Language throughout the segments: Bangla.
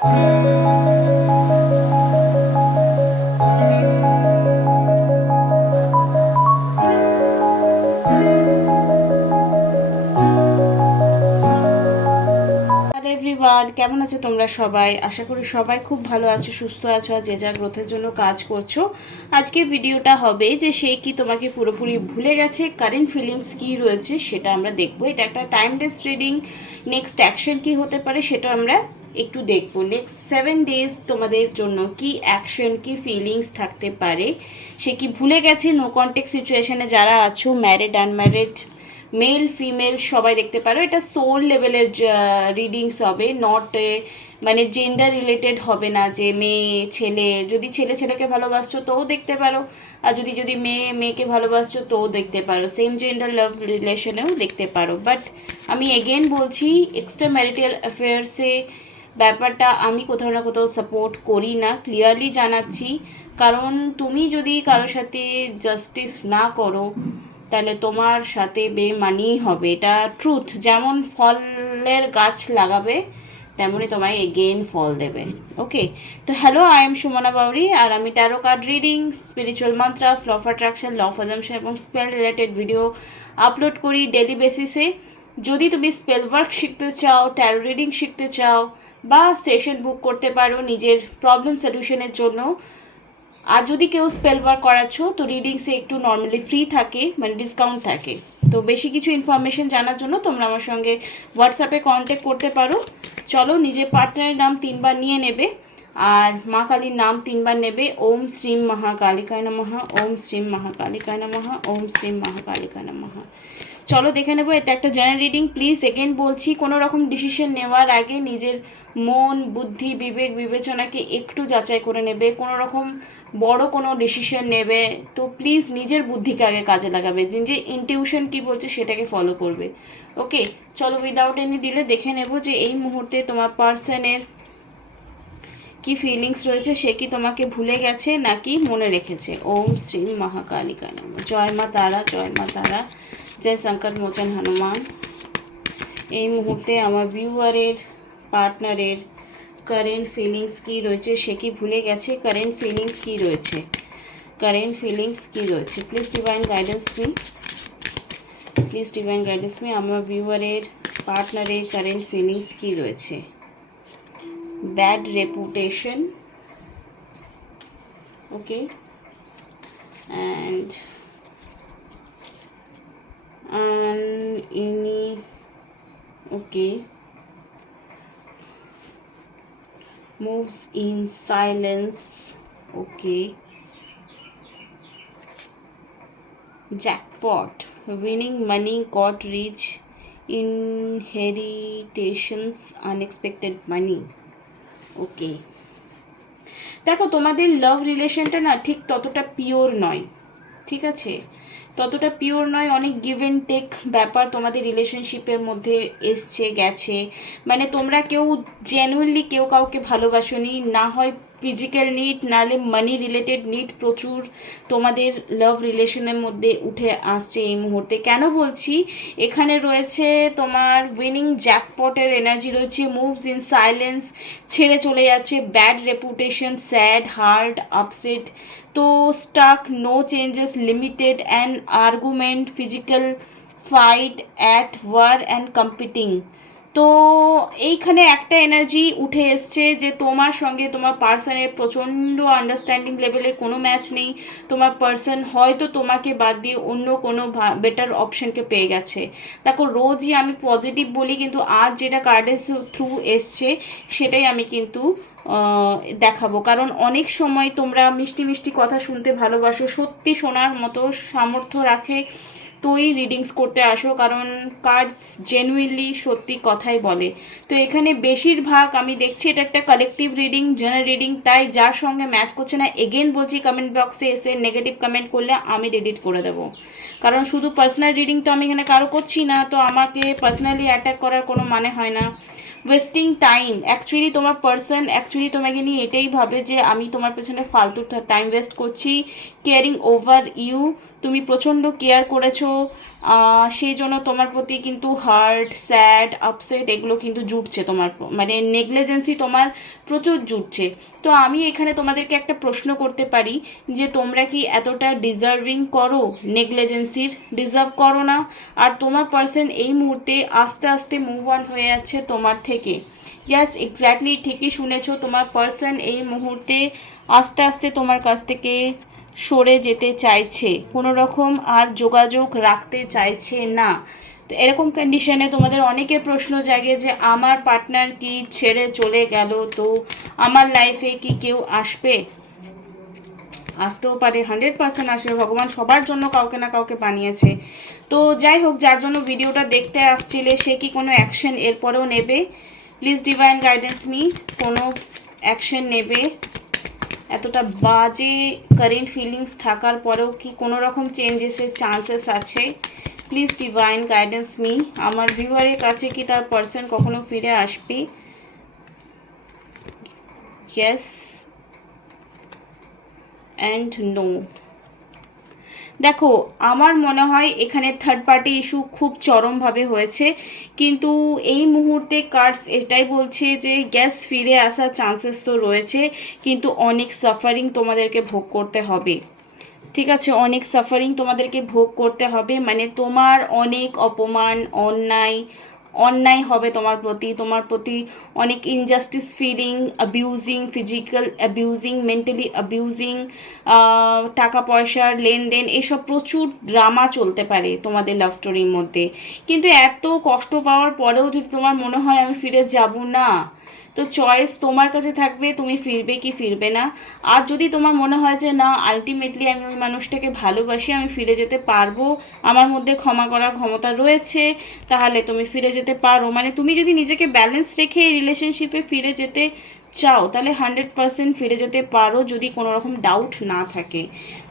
এভরিওয়ান, কেমন আছো তোমরা সবাই? আশা করি সবাই খুব ভালো আছো, সুস্থ আছো আর যে যার গ্রোথের জন্য কাজ করছো। আজকে ভিডিওটা হবে যে সে কি তোমাকে পুরোপুরি ভুলে গেছে, কারেন্ট ফিলিংস কি রয়েছে সেটা আমরা দেখবো। এটা একটা টাইমলেস রিডিং। নেক্সট অ্যাকশন কি হতে পারে সেটা আমরা একটু দেখবো। নেক্সট 7 days তোমাদের জন্য কি অ্যাকশন, কি ফিলিংস থাকতে পারে। সে কি ভুলে গেছে? নো কন্টেক্ট সিচুয়েশনে যারা আছো, ম্যারিড আনম্যারিড, মেল ফিমেল সবাই দেখতে পারো। এটা সোল লেভেলের রিডিংস হবে, নট মানে জেন্ডার রিলেটেড হবে না যে মেয়ে ছেলে। যদি ছেলে ছেলেকে ভালোবাসছো তোও দেখতে পারো, আর যদি মেয়ে মেয়েকে ভালোবাসছো তোও দেখতে পারো, সেম জেন্ডার লাভ রিলেশনেও দেখতে পারো। বাট আমি এগেন বলছি, এক্সট্রা ম্যারিটাল অ্যাফেয়ার্সে ব্যাপারটা আমি কোথাও না কোথাও সাপোর্ট করি না, ক্লিয়ারলি জানাচ্ছি। কারণ তুমি যদি কারোর সাথে জাস্টিস না করো তাহলে তোমার সাথে বেমানিই হবে, এটা ট্রুথ। যেমন ফলের গাছ লাগাবে তেমনই তোমায় এগেইন ফল দেবে। ওকে, তো hello, I am Sumana Bauri, আর আমি tarot card reading, spiritual mantras, law of attraction, law of assumption এবং স্পেল রিলেটেড ভিডিও আপলোড করি ডেলি বেসিসে। যদি তুমি স্পেল ওয়ার্ক শিখতে চাও, ট্যারো রিডিং শিখতে চাও, বা সেশন বুক করতে পারো নিজের প্রবলেম সলিউশনের জন্য। আর যদি কেউ স্পেল ওয়ার্ক করাচ্ছো তো রিডিংসে একটু নর্মালি ফ্রি থাকে, মানে ডিসকাউন্ট থাকে। তো বেশি কিছু ইনফরমেশন জানার জন্য তোমরা আমার সঙ্গে হোয়াটসঅ্যাপে কন্ট্যাক্ট করতে পারো। চলো, নিজের পার্টনারের নাম 3বার নিয়ে নেবে আর মা কালীর নাম 3বার নেবে। ওম শ্রীম মহাকালিকায় নমঃ, ওম শ্রীম মহাকালিকায় নমঃ, ওম শ্রীম মহাকালিকায় নমঃ। চলো দেখে নেবো। এটা একটা জেনারেল রিডিং। প্লিজ এগেন বলছি, কোনো রকম ডিসিশন নেওয়ার আগে নিজের মন, বুদ্ধি, বিবেক, বিবেচনাকে একটু যাচাই করে নেবে। কোনো রকম বড় কোনো ডিসিশন নেবে তো প্লিজ নিজের বুদ্ধিকে আগে কাজে লাগাবে, যে ইনটিউশন কি বলছে সেটাকে ফলো করবে। ওকে, চলো উইদাউট এনি দিলে দেখে নেব যে এই মুহূর্তে তোমার পার্সনের কি ফিলিংস রয়েছে। সে কি তোমাকে ভুলে গেছে নাকি মনে রেখেছে? ওম শ্রী মহাকালিকা নমঃ। জয় মা তারা, জয় মা তারা, জয় সংকট মোচন হনুমান। এই মুহূর্তে আমার ভিউয়ারের পার্টনারের কারেন্ট ফিলিংস কি রয়েছে, সে কি ভুলে গেছে? কারেন্ট ফিলিংস কি রয়েছে, কারেন্ট ফিলিংস কি রয়েছে? Please divine guidance me, please divine guidance me. আমার ভিউয়ারের পার্টনারের কারেন্ট ফিলিংস কি রয়েছে? Bad reputation, okay, and any, okay, moves in silence, okay, jackpot, winning money, got rich, inheritations, unexpected money, okay। দেখো, তোমাদের লাভ রিলেশনটা না ঠিক ততটা পিওর নয়, ঠিক আছে? ততটা পিওর নয়, অনেক গিভ অ্যান্ড টেক ব্যাপার তোমাদের রিলেশনশিপের মধ্যে এসছে গেছে। মানে তোমরা কেউ জেনুইনলি কেউ কাউকে ভালোবাসোনি, না হয় ফিজিক্যাল নিড, নাহলে মানি রিলেটেড নিড প্রচুর তোমাদের লাভ রিলেশনের মধ্যে উঠে আসছে এই মুহূর্তে। কেন বলছি? এখানে রয়েছে তোমার উইনিং জ্যাকপটের এনার্জি রয়েছে, মুভস ইন সাইলেন্স, ছেড়ে চলে যাচ্ছে, bad reputation, sad, hurt, upset, তো stuck, no changes, limited, and argument, physical fight, at war and competing. তো এইখানে একটা এনার্জি উঠে এসছে যে তোমার সঙ্গে তোমার পার্সনের প্রচণ্ড আন্ডারস্ট্যান্ডিং লেভেলে কোনো ম্যাচ নেই। তোমার পার্সন হয়তো তোমাকে বাদ দিয়ে অন্য কোনো বেটার অপশনকে পেয়ে গেছে। দেখো, রোজই আমি পজিটিভ বলি, কিন্তু আজ যেটা কার্ডের থ্রু এসছে সেটাই আমি কিন্তু দেখাবো। কারণ অনেক সময় তোমরা মিষ্টি মিষ্টি কথা শুনতে ভালোবাসো, সত্যি শোনার মতো সামর্থ্য রাখে তোই রিডিংস করতে আসো, কারণ কার্ডস জেনুইনলি সত্যি কথাই বলে। তো এখানে বেশিরভাগ আমি দেখছি এটা একটা কালেকটিভ রিডিং, জেনারেল রিডিং, তাই যার সঙ্গে ম্যাচ করছে না এগেন বলছি কমেন্ট বক্সে এসে নেগেটিভ কমেন্ট করলে আমি ডিলিট করে দেবো। কারণ শুধু পার্সোনাল রিডিং তো আমি এখানে কারো করছি না, তো আমাকে পার্সোনালি অ্যাটাক করার কোনো মানে হয় না। ওয়েস্টিং টাইম, অ্যাকচুয়ালি তোমার পার্সন অ্যাকচুয়ালি তোমাকে নিয়ে এটাই ভাবে যে আমি তোমার পেছনে ফালতু টাইম ওয়েস্ট করছি। কেয়ারিং ওভার ইউ, তুমি প্রচণ্ড কেয়ার করেছো, সেই জন্য তোমার প্রতি কিন্তু হার্ট, স্যাড, আপসেট এগুলো কিন্তু জুটছে তোমার, মানে নেগলিজেন্সি তোমার প্রচুর জুটছে। তো আমি এখানে তোমাদেরকে একটা প্রশ্ন করতে পারি যে তোমরা কি এতটা ডিজার্ভিং করো নেগলিজেন্সির? ডিজার্ভ করো না? আর তোমার পার্সন এই মুহূর্তে আস্তে আস্তে মুভ অন হয়ে যাচ্ছে তোমার থেকে। ইয়াস, এক্স্যাক্টলি ঠিকই শুনেছো, তোমার পার্সন এই মুহূর্তে আস্তে আস্তে তোমার কাছ থেকে সরে যেতে চাইছে, কোনো রকম আর যোগাযোগ রাখতে চাইছে না। তো এরকম কন্ডিশনে তোমাদের অনেকের প্রশ্ন জাগে যে আমার পার্টনার কি ছেড়ে চলে গেল, তো আমার লাইফে কি কেউ আসবে? আসতেও পারে, 100% আসবে। ভগবান সবার জন্য কাউকে না কাউকে বানিয়েছে। তো যাই হোক, যার জন্য ভিডিওটা দেখতে আসছিলে সে কি কোনো অ্যাকশন এরপরেও নেবে? প্লিজ ডিভাইন গাইডেন্স মি, কোনো অ্যাকশন নেবে? এতটা বাজে কারেন্ট ফিলিংস থাকার পরেও কি কোনো রকম চেঞ্জেসের চান্সেস আছে? Please divine guidance me. আমার ভিউয়ারের কাছে কি তার পার্সন কখনো ফিরে আসবে? Yes and no. দেখো, আমার মনে হয় এখানে থার্ড পার্টি ইস্যু খুব চরমভাবে হয়েছে, কিন্তু এই মুহূর্তে কার্ডস এটাই বলছে যে গ্যাস ফিরে আসার চান্সেস তো রয়েছে, কিন্তু অনেক সাফারিং তোমাদেরকে ভোগ করতে হবে। ঠিক আছে, অনেক সাফারিং তোমাদেরকে ভোগ করতে হবে, মানে তোমার অনেক অপমান, অন্যায় হবে তোমার প্রতি অনেক injustice feeling, abusing, physical abusing, mentally abusing, টাকা পয়সার লেনদেন, এসব প্রচুর ড্রামা চলতে পারে তোমাদের লাভ স্টোরির মধ্যে। কিন্তু এত কষ্ট পাওয়ার পরেও যদি তোমার মনে হয় আমি ফিরে যাব না, তো চয়েস তোমার কাছে থাকবে, তুমি ফিরবে কি ফিরবে না। আর যদি তোমার মনে হয় যে না, আলটিমেটলি আমি ওই মানুষটাকে ভালোবাসি, আমি ফিরে যেতে পারবো, আমার মধ্যে ক্ষমা করার ক্ষমতা রয়েছে, তাহলে তুমি ফিরে যেতে পারো। মানে তুমি যদি নিজেকে ব্যালেন্স রেখে এই রিলেশনশিপে ফিরে যেতে চাও তাহলে 100% ফিরে যেতে পারো, যদি কোনো রকম ডাউট না থাকে।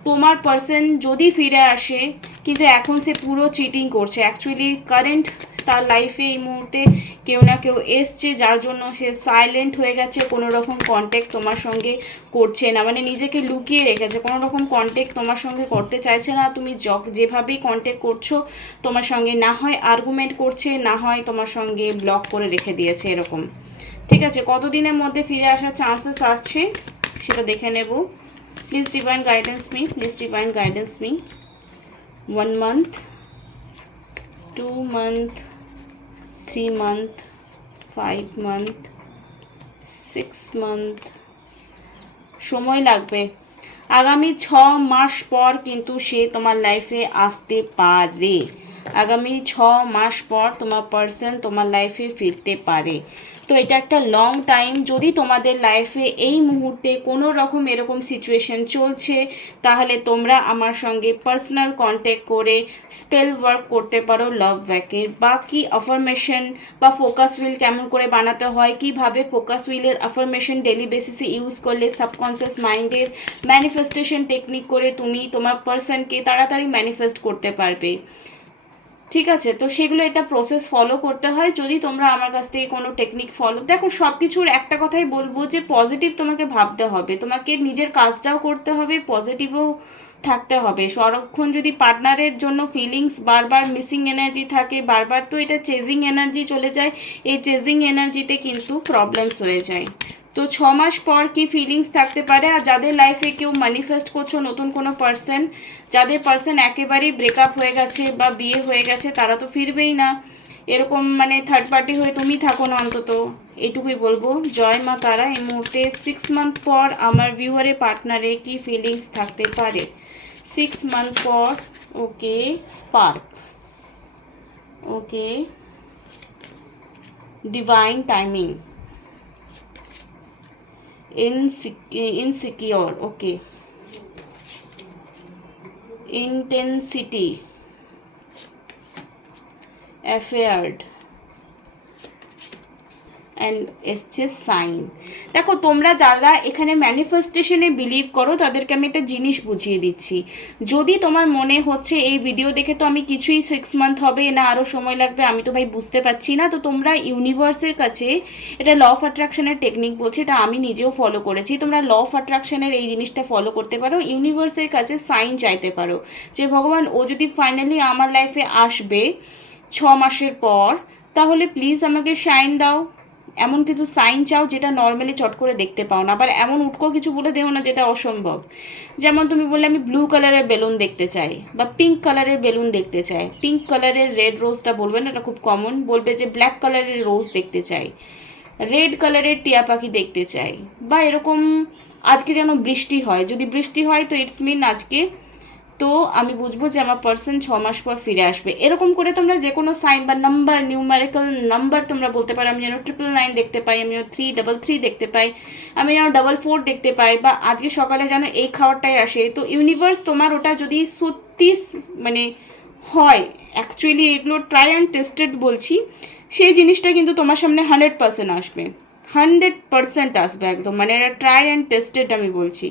তোমার পার্সন যদি ফিরে আসে, কিন্তু এখন সে পুরো চিটিং করছে। অ্যাকচুয়ালি কারেন্ট তার লাইফে এই মুহূর্তে কেউ না কেউ এসছে, যার জন্য সে সাইলেন্ট হয়ে গেছে, কোনো রকম কন্ট্যাক্ট তোমার সঙ্গে করছে না, মানে নিজেকে লুকিয়ে রেখেছে, কোনো রকম কন্ট্যাক্ট তোমার সঙ্গে করতে চাইছে না। তুমি যেভাবেই কন্ট্যাক্ট করছো তোমার সঙ্গে না হয় আর্গুমেন্ট করছে, না হয় তোমার সঙ্গে ব্লক করে রেখে দিয়েছে, এরকম। ঠিক আছে, কতদিনের মধ্যে ফিরে আসার চান্সেস আসছে সেটা দেখে নেব। Please divine guidance me, please divine guidance me. 1 month, 2 month, 3 month, 5 month, 6 month, সময় লাগবে। আগামী 6 মাস পর কিন্তু সে তোমার লাইফে আসতে পারে। আগামী 6 মাস পর তোমার পার্সন তোমার লাইফে ফিরতে পারে। তো এটা একটা লং টাইম। যদি তোমাদের লাইফে এই মুহূর্তে কোনো রকম এরকম সিচুয়েশন চলছে, তাহলে তোমরা আমার সঙ্গে পার্সোনাল কন্ট্যাক্ট করে স্পেল ওয়ার্ক করতে পারো লাভ ব্যাকের। বাকি অ্যাফার্মেশন বা ফোকাস হুইল কেমন করে বানাতে হয়, কিভাবে ফোকাস হুইলের অ্যাফার্মেশন ডেলি বেসিসে ইউজ করলে সাবকনসিয়াস মাইন্ডের ম্যানিফেস্টেশন টেকনিক করে তুমি তোমার পার্সনকে তাড়াতাড়ি ম্যানিফেস্ট করতে পারবে। ঠিক আছে, তো সেগুলো এটা প্রসেস ফলো করতে হয়। যদি তোমরা আমার কাছ থেকে কোনো টেকনিক ফলো, দেখো সব কিছুর একটা কথাই বলবো যে পজিটিভ তোমাকে ভাবতে হবে, তোমাকে নিজের কাজটাও করতে হবে, পজিটিভও থাকতে হবে। সারাক্ষণ যদি পার্টনারের জন্য ফিলিংস বারবার মিসিং এনার্জি থাকে, বারবার তো এটা চেজিং এনার্জি চলে যায়, এই চেজিং এনার্জিতে কিন্তু প্রবলেমস হয়ে যায়। তো 6 মাস পর কি ফিলিংস থাকতে পারে? আর যাদের লাইফে কেউ ম্যানিফেস্ট করছো নতুন কোনো পার্সন, যাদের পার্সন একেবারেই ব্রেকআপ হয়ে গেছে বা বিয়ে হয়ে গেছে, তারা তো ফিরবেই না। এরকম মানে থার্ড পার্টি হয়ে তুমি থাকো না অন্তত, এইটুকুই বলবো। জয় মা তারা। এই মুহূর্তে 6 মান্থ পর আমার ভিউয়ারের পার্টনারে কি ফিলিংস থাকতে পারে? 6 মান্থ পর। Okay, spark. Okay, divine timing. insecure, okay, intensity, affair, and এসছে সাইন। দেখো তোমরা যারা এখানে ম্যানিফেস্টেশনে বিলিভ করো তাদেরকে আমি একটা জিনিস বুঝিয়ে দিচ্ছি। যদি তোমার মনে হচ্ছে এই ভিডিও দেখে তো আমি কিছুই 6 মান্থ হবে না আরও সময় লাগবে, আমি তো ভাই বুঝতে পারছি না, তো তোমরা ইউনিভার্সের কাছে, এটা ল অফ অ্যাট্রাকশনের টেকনিক বলছি, এটা আমি নিজেও ফলো করেছি, তোমরা ল অফ অ্যাট্রাকশনের এই জিনিসটা ফলো করতে পারো, ইউনিভার্সের কাছে সাইন চাইতে পারো যে ভগবান ও যদি ফাইনালি আমার লাইফে আসবে 6 মাসের পর, তাহলে প্লিজ আমাকে সাইন দাও। এমন কিছু সাইন চাও যেটা নর্মালি চট করে দেখতে পাও না, আবার এমন উটকো কিছু বলে দেও না যেটা অসম্ভব। যেমন তুমি বললে আমি ব্লু কালারের বেলুন দেখতে চাই বা পিঙ্ক কালারের বেলুন দেখতে চাই, পিঙ্ক কালারের রেড রোজটা বলবে না, এটা খুব কমন, বলবে যে ব্ল্যাক কালারের রোজ দেখতে চাই, রেড কালারের টিয়া পাখি দেখতে চাই, বা এরকম আজকে যেন বৃষ্টি হয়, যদি বৃষ্টি হয় তো ইটস মিন আজকে, তো আমি বুঝবো যে আমার পার্সন 6 মাস পর ফিরে আসবে। এরকম করে তোমরা যে কোনো সাইন বা নাম্বার, নিউমারিক্যাল নাম্বার তোমরা বলতে পারো, আমি যেন 999 দেখতে পাই, আমি যেন 333 দেখতে পাই, আমি যেন 44 দেখতে পাই, বা আজকে সকালে যেন এই খাবারটাই আসে। তো ইউনিভার্স তোমার ওটা যদি সত্যি মানে হয়, অ্যাকচুয়ালি এগুলো ট্রাই অ্যান্ড টেস্টেড বলছি, সেই জিনিসটা কিন্তু তোমার সামনে 100% আসবে, 100% আসবে একদম, মানে এটা ট্রাই অ্যান্ড টেস্টেড আমি বলছি।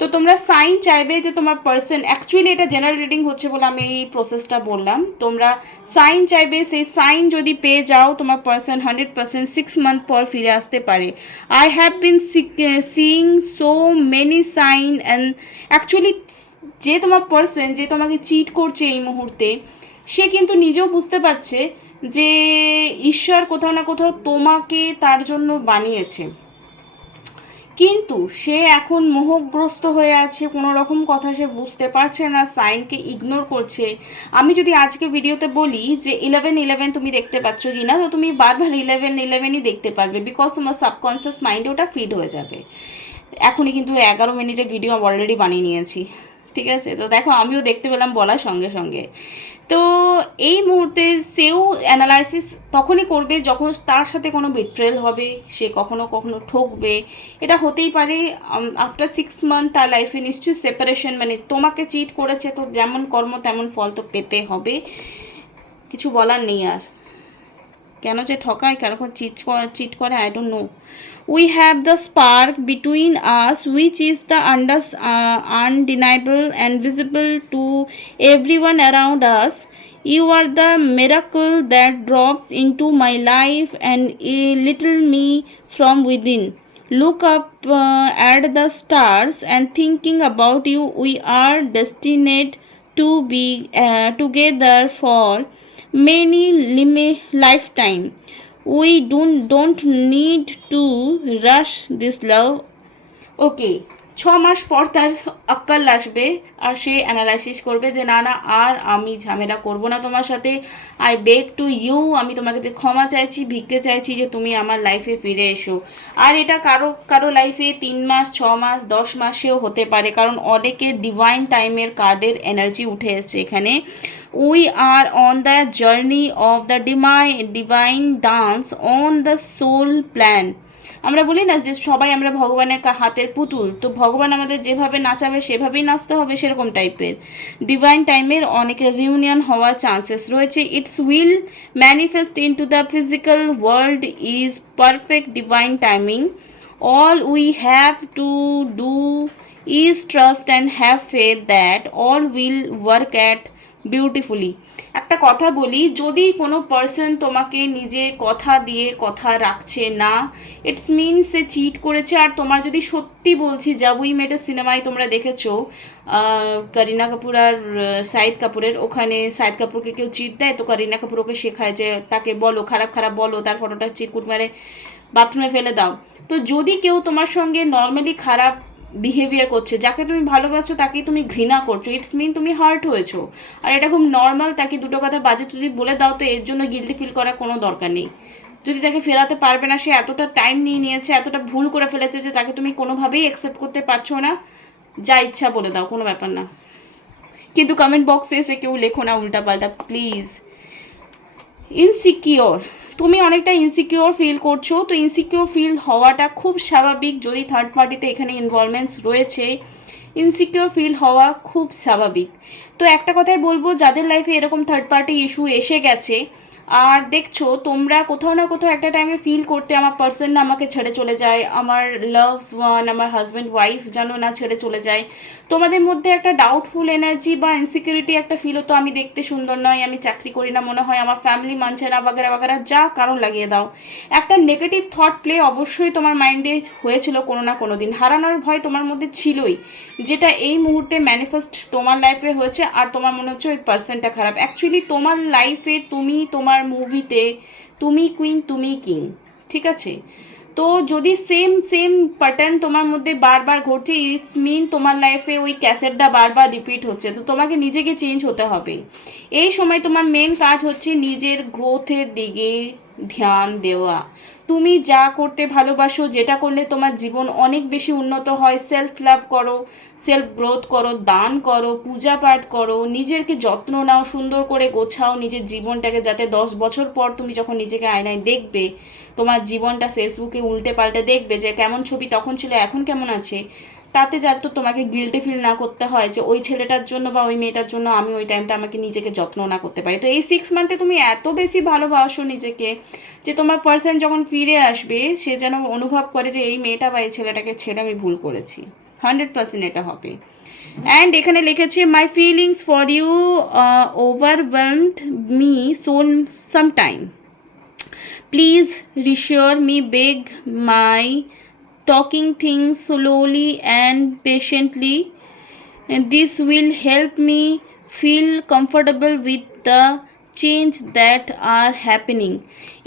তো তোমরা সাইন চাইবে যে তোমার পার্সন, অ্যাকচুয়ালি এটা জেনারেল রিডিং হচ্ছে বলে আমি এই প্রসেসটা বললাম, তোমরা সাইন চাইবে, সেই সাইন যদি পেয়ে যাও তোমার পার্সন 100% 6 মান্থ পর ফিরে আসতে পারে। I have been seeing so many sign and actually যে তোমার পার্সন যে তোমাকে চিট করছে এই মুহূর্তে, সে কিন্তু নিজেও বুঝতে পারছে যে ঈশ্বর কোথাও না কোথাও তোমাকে তার জন্য বানিয়েছে, কিন্তু সে এখন মোহগ্রস্ত হয়ে আছে, কোনো রকম কথা সে বুঝতে পারছে না, সাইনকে ইগনোর করছে। আমি যদি আজকে ভিডিওতে বলি যে 11-11 তুমি দেখতে পাচ্ছ কি না, তো তুমি বারবার 11-11ই দেখতে পারবে, বিকজ তোমার সাবকনসিয়াস মাইন্ডে ওটা ফিড হয়ে যাবে। এখনই কিন্তু 11 মিনিটের ভিডিও অলরেডি বানিয়ে নিয়েছি, ঠিক আছে? তো দেখো আমিও দেখতে পেলাম বলার সঙ্গে সঙ্গে। তো এই মুহূর্তে সেও অ্যানালাইসিস তখনই করবে যখন তার সাথে কোনো বিট্রেল হবে, সে কখনো কখনো ঠকবে, এটা হতেই পারে। আফটার 6 মান্থ তার লাইফে নিশ্চয়ই সেপারেশন, মানে তোমাকে চিট করেছে তো যেমন কর্ম তেমন ফল তো পেতে হবে, কিছু বলার নেই আর। কেন যে ঠকায়, কেন চিট করে, I don't know. We have the spark between us which is the undeniable and visible to everyone around us. You are the miracle that dropped into my life and a little me from within. Look up at the stars and thinking about you. We are destined to be together for many lifetime. We don't need to rush this love. ওকে, 6 মাস পর তার আক্কাল আসবে আর সে অ্যানালাইসিস করবে যে না না আর আমি ঝামেলা করব না তোমার সাথে, আই বেগ টু ইউ, আমি তোমাকে যে ক্ষমা চাইছি, ভিক্ষে চাইছি যে তুমি আমার লাইফে ফিরে এসো। আর এটা কারো কারো লাইফে 3 মাস, 6 মাস, 10 মাসেও হতে পারে, কারণ অনেকের ডিভাইন টাইমের কার্ডের এনার্জি উঠে এসছে এখানে। We are on the journey of the divine dance on the soul plan. আমরা বলি না যে সবাই আমরা ভগবানের হাতের পুতুল, তো ভগবান আমাদের যেভাবে নাচাবে সেভাবেই নাচতে হবে, সেরকম টাইপের ডিভাইন টাইমের অনেকের রিউনিয়ন হওয়ার চান্সেস রয়েছে। It's will manifest in to the physical world is perfect divine timing. All we have to do is trust and have faith that all will work at beautifully. একটা কথা বলি, যদি কোনো পার্সন তোমাকে নিজে কথা দিয়ে কথা রাখছে না, ইটস মিন সে চিট করেছে। আর তোমার যদি সত্যি বলছি, জাব উই মেট সিনেমায় তোমরা দেখেছো করিনা কাপুর আর শাহিদ কাপুরের, ওখানে শাহিদ কাপুরকে কেউ চিট দেয় তো করিনা কাপুর ওকে শেখায় যে তাকে বলো খারাপ খারাপ বলো, তার ফটোটা চিরকুট মেরে বাথরুমে ফেলে দাও। তো যদি কেউ তোমার সঙ্গে নর্মালি খারাপ বিহেভিয়ার করছে, যাকে তুমি ভালোবাসছো তাকে তুমি ঘৃণা করছো, ইটস মিন তুমি হার্ট হয়েছো। আর এটা খুব নর্মাল, তাকে দুটো কথা বাজে যদি বলে দাও তো এর জন্য গিল্টি ফিল করার কোনো দরকার নেই। যদি তাকে ফেরাতে পারবে না, সে এতটা টাইম নিয়ে নিয়েছে, এতটা ভুল করে ফেলেছে যে তাকে তুমি কোনোভাবেই অ্যাকসেপ্ট করতে পারছো না, যা ইচ্ছা বলে দাও, কোনো ব্যাপার না। কিন্তু কমেন্ট বক্সে এসে কেউ লেখো না উল্টাপাল্টা প্লিজ। ইনসিকিওর, তুমি অনেকটা ইনসিকিওর ফিল করছো, তো ইনসিকিওর ফিল হওয়াটা খুব স্বাভাবিক। যদি থার্ড পার্টিতে এখানে ইনভলভমেন্টস রয়েছে, ইনসিকিওর ফিল হওয়া খুব স্বাভাবিক। তো একটা কথাই বলবো, যাদের লাইফে এরকম থার্ড পার্টি ইস্যু এসে গেছে, আর দেখছো তোমরা কোথাও না কোথাও একটা টাইমে ফিল করতে আমার পার্সন না আমাকে ছেড়ে চলে যায়, আমার লাভস ওয়ান, আমার হাজব্যান্ড ওয়াইফ যেন না ছেড়ে চলে যায়। তোমাদের মধ্যে একটা ডাউটফুল এনার্জি বা ইনসিকিউরিটি একটা ফিল হতো, আমি দেখতে সুন্দর নয়, আমি চাকরি করি না মনে হয়, আমার ফ্যামিলি মানছে না, বাগেরা বাগেরা যা কারণ লাগিয়ে দাও। একটা নেগেটিভ থট প্লে অবশ্যই তোমার মাইন্ডে হয়েছিল কোনো না কোনো দিন, হারানোর ভয় তোমার মধ্যে ছিলই, যেটা এই মুহূর্তে ম্যানিফেস্ট তোমার লাইফে হয়েছে। আর তোমার মনে হচ্ছে ওই পার্সনটা খারাপ। অ্যাকচুয়ালি তোমার লাইফে তুমি তোমার মুভিতে তুমি কুইন, তুমি কিং, ঠিক আছে? তো যদি সেম সেম প্যাটার্ন তোমার মধ্যে বারবার ঘটছে, ইটস মিন তোমার লাইফে ওই ক্যাসেটটা বারবার রিপিট হচ্ছে, তো তোমাকে নিজেকে চেঞ্জ হতে হবে। এই সময় তোমার মেন কাজ হচ্ছে নিজের গ্রোথের দিকে ধ্যান দেওয়া। তুমি যা করতে ভালোবাসো, যেটা করলে তোমার জীবন অনেক বেশি উন্নত হয়, সেলফ লাভ করো, সেলফ গ্রোথ করো, দান করো, পূজা পাঠ করো, নিজেরকে যত্ন নাও, সুন্দর করে গোছাও নিজের জীবনটাকে, যাতে 10 বছর পর তুমি যখন নিজেকে আয়নায় দেখবে, তোমার জীবনটা ফেসবুকে উল্টে পাল্টে দেখবে যে কেমন ছবি তখন ছিল এখন কেমন আছে, তাতে যাতে তোমাকে গিল্টি ফিল না করতে হয় যে ওই ছেলেটার জন্য বা ওই মেয়েটার জন্য আমি ওই টাইমটা আমাকে নিজেকে যত্ন না করতে পারি। তো এই 6 মান্থে তুমি এত বেশি ভালোবাসো নিজেকে যে তোমার পার্সন যখন ফিরে আসবে সে যেন অনুভব করে যে এই মেয়েটা বা এই ছেলেটাকে ছেড়ে আমি ভুল করেছি। 100% এটা হবে। অ্যান্ড এখানে লিখেছে my feelings for you overwhelmed me soul some time, please reassure me, beg my talking things slowly and patiently, and this will help me feel comfortable with the change that are happening.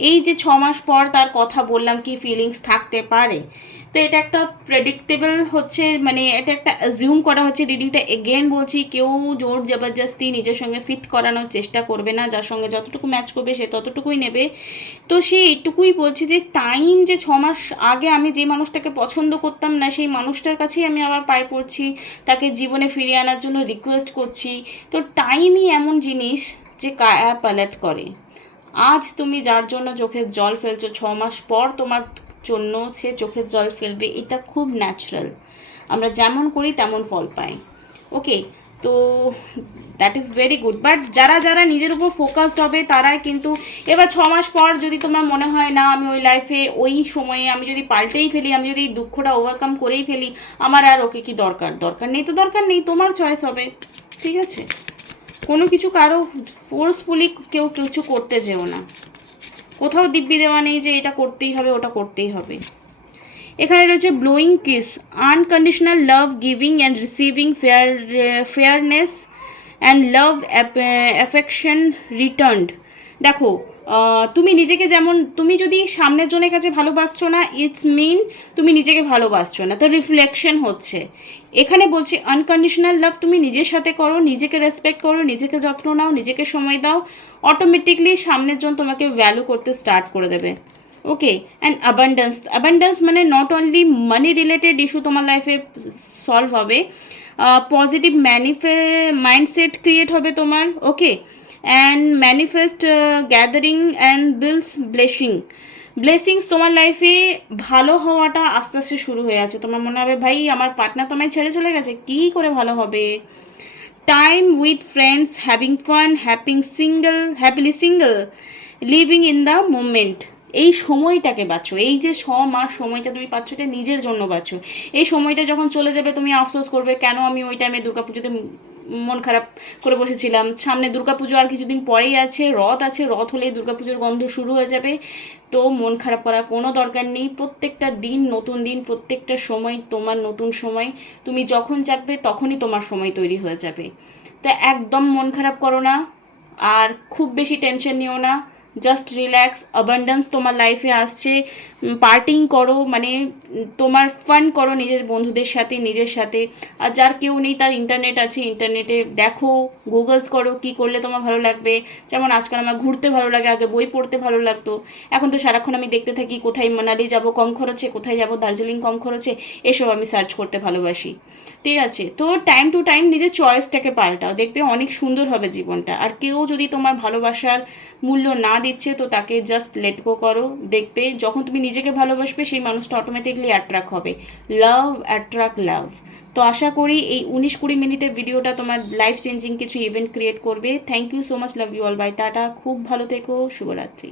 এই যে 6 মাস পর তার কথা বললাম কি ফিলিংস থাকতে পারে, তো এটা একটা প্রেডিক্টেবল হচ্ছে, মানে এটা একটা অ্যাজিউম করা হচ্ছে। রিডিংটা এগেন বলছি, কেউ জোর জবরদস্তি নিজের সঙ্গে ফিট করানোর চেষ্টা করবে না, যার সঙ্গে যতটুকু ম্যাচ করবে সে ততটুকুই নেবে। তো সে এইটুকুই বলছে যে টাইম, যে 6 মাস আগে আমি যে মানুষটাকে পছন্দ করতাম না সেই মানুষটার কাছেই আমি আবার পায়ে পড়ছি, তাকে জীবনে ফিরিয়ে আনার জন্য রিকোয়েস্ট করছি। তো টাইমই এমন জিনিস যে কায়া পালট করে। আজ তুমি যার জন্য চোখের জল ফেলছো, 6 মাস পর তোমার জন্য সে চোখের জল ফেলবে, এটা খুব ন্যাচারাল। আমরা যেমন করি তেমন ফল পাই। ওকে, তো that is very good. But যারা যারা নিজের উপর ফোকাসড হবে তারাই কিন্তু, এবার 6 মাস পর যদি তোমার মনে হয় না আমি ওই লাইফে ওই সময়ে আমি যদি পাল্টেই ফেলি, আমি যদি দুঃখটা ওভারকাম করেই ফেলি, আমার আর ওকে কি দরকার, দরকার নেই তো দরকার নেই, তোমার চয়েস হবে, ঠিক আছে? কোনো কিছু কারো ফোর্সফুলি কেউ কিছু করতে যেও না, কোথাও দিব্যি দেওয়া নেই যে এটা করতেই হবে ওটা করতেই হবে। এখানে রয়েছে blowing kiss, unconditional love, giving and receiving, fairness and love, affection returned. দেখো, তুমি নিজেকে যেমন, তুমি যদি সামনের জনের কাছে ভালোবাসছো না, ইটস মিন তুমি নিজেকে ভালোবাসছো না, তো রিফ্লেকশন হচ্ছে। এখানে বলছি আনকন্ডিশনাল লাভ তুমি নিজের সাথে করো, নিজেকে রেসপেক্ট করো, নিজেকে যত্ন নাও, নিজেকে সময় দাও, অটোমেটিকলি সামনের জন তোমাকে ভ্যালু করতে স্টার্ট করে দেবে। ওকে, অ্যান্ড অ্যাবান্ডেন্স, অ্যাবান্ডেন্স মানে not only money related issue তোমার লাইফে সলভ হবে, পজিটিভ মাইন্ডসেট ক্রিয়েট হবে তোমার। Okay, and manifest gathering and bills blessings তোমার লাইফে ভালো হওয়াটা আস্তে আস্তে শুরু হয়ে আছে। তোমার মনে হবে ভাই আমার পার্টনার তো আমায় ছেড়ে চলে গেছে, কী করে ভালো হবে। Time with friends, having fun, happily single, living in the moment. এই সময়টাকে বাঁচো, এই যে 6 মাস সময়টা তুমি পাচ্ছ এটা নিজের জন্য বাঁচো। এই সময়টা যখন চলে যাবে তুমি আফসোস করবে কেন আমি ওই টাইমে দুর্গাপুজোতে মন খারাপ করে বসেছিলাম। সামনে দুর্গাপুজো আর কিছুদিন পরেই আছে, রথ আছে, রথ হলেই দুর্গাপুজোর গন্ধ শুরু হয়ে যাবে। তো মন খারাপ করার কোনো দরকার নেই, প্রত্যেকটা দিন নতুন দিন, প্রত্যেকটা সময় তোমার নতুন সময়, তুমি যখন চাইবে তখনই তোমার সময় তৈরি হয়ে যাবে। তো একদম মন খারাপ করো না, আর খুব বেশি টেনশন নিও না, জাস্ট রিল্যাক্স। অ্যাবান্ডেন্স তোমার লাইফে আসছে, পার্টিং করো, মানে তোমার ফান করো নিজের বন্ধুদের সাথে, নিজের সাথে। আর যার কেউ নেই তার ইন্টারনেট আছে, ইন্টারনেটে দেখো, গুগলস করো কী করলে তোমার ভালো লাগবে। যেমন আজকাল আমার ঘুরতে ভালো লাগে, আগে বই পড়তে ভালো লাগতো, এখন তো সারাক্ষণ আমি দেখতে থাকি কোথায় মানালি যাব কম খরচে, কোথায় যাব দার্জিলিং কম খরচে, এসব আমি সার্চ করতে ভালোবাসি। ঠিক আছে, তো টাইম টু টাইম নিজের চয়েসটাকে পাল্টাও, দেখবে অনেক সুন্দর হবে জীবনটা। আর কেউ যদি তোমার ভালোবাসার মূল্য না দিচ্ছে তো তাকে জাস্ট লেট গো করো, দেখবে যখন তুমি নিজেকে ভালোবাসবে সেই মানুষটা অটোমেটিকলি অ্যাট্রাক্ট হবে। Love attract love. তো আশা করি এই 19-20 মিনিটের ভিডিওটা তোমার লাইফ চেঞ্জিং কিছু ইভেন্ট ক্রিয়েট করবে। Thank you so much, love you all, bye, tata, খুব ভালো থেকো, শুভরাত্রি।